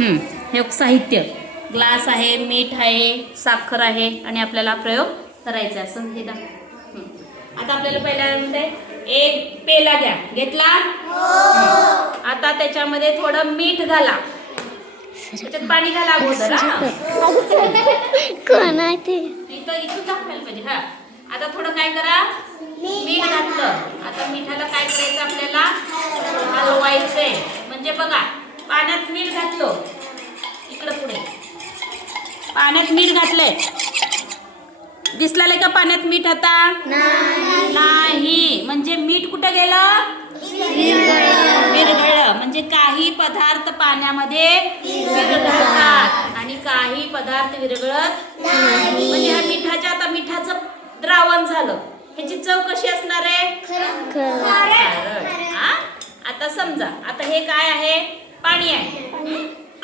हे साहित्य ग्लास आहे, मीठ आहे, साखर आहे आणि आपल्याला प्रयोग करायचा आहे असं हे आता आपल्याला पहिल्यांदा म्हणते एक पेला घ्या. घेतला? आता त्याच्यामध्ये थोडं मीठ घाला. त्याच्यात पाणी घाला अगोदर. कोण आहे ते? इथून दाखवायला पाहिजे. हा आता थोडं काय करा, मीठ घातलं. आता मिठाला काय करायचं आपल्याला, हलवायचंय. म्हणजे बघा पाण्यात मीठ घातलं, इकडं पुढे पाण्यात मीठ घातलंय. दिसलाय का पाण्यात मीठ? आता नाही. म्हणजे मीठ कुठं गेलं? विरघळलं. म्हणजे काही पदार्थ पाण्यामध्ये विरघळतात आणि काही पदार्थ विरघळत नाही. म्हणजे ह्या मिठाच्या आता मिठाचं द्रावण झालं. ह्याची चव कशी असणार आहे? खारट. आता समजा आता हे काय आहे? पाणी आहे.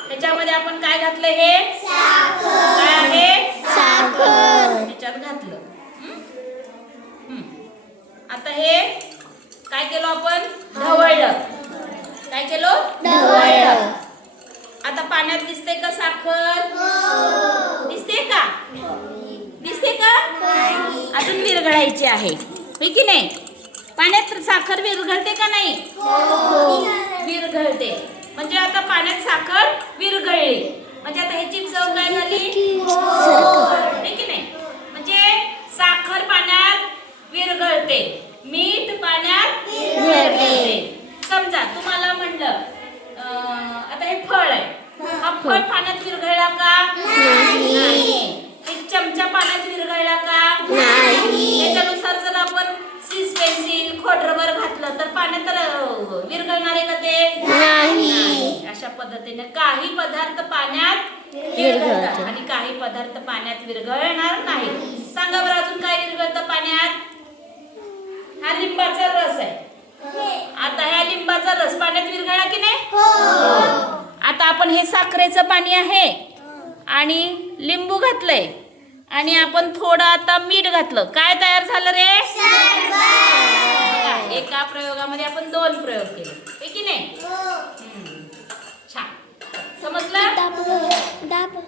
त्याच्यामध्ये आपण काय घातलं? हे काय आहे? साखर. त्याच्यात घातलं. आता हे काय केलं आपण? ढवळलं. काय केलं? ढवळलं. आता पाण्यात दिसते का साखर? दिसते का? दिसते का? अजून विरघळायची आहे, होय की नाही? पाण्यात साखर विरघळते का नाही? विरघळते. म्हणजे आता पाण्यात साखर विरघळली. म्हणजे आता ह्याची चव काय झाली? होय की नाही? म्हणजे साखर पाण्यात विरघळते, मीठ पाण्यात विरघळते. समजा तुम्हाला म्हणलं आता हे फळ आहे. हा फळ पाण्यात विरघळला का? नाही. एक चमचा पाण्यात विरघळला का? नाही. त्याच्यानुसार जर आपण सीस पेन्सिल खोडरबर घातलं तर पाण्यात तर विरघळणार आहे का ते? नाही. अशा पद्धतीने काही पदार्थ पाण्यात विरघळतात आणि काही पदार्थ पाण्यात विरघळणार नाही. सांगा बरं अजून काय विरघळतं पाण्यात? हा लिंबाचा रस आहे. आता ह्या लिंबाचा रस पाण्यात विरघळला की नाही? आता आपण हे साखरेचं पाणी आहे आणि लिंबू घातलंय आणि आपण थोडं आता मीठ घातलं. काय तयार झालं रे? बघा, एका प्रयोगामध्ये आपण 2 प्रयोग केले.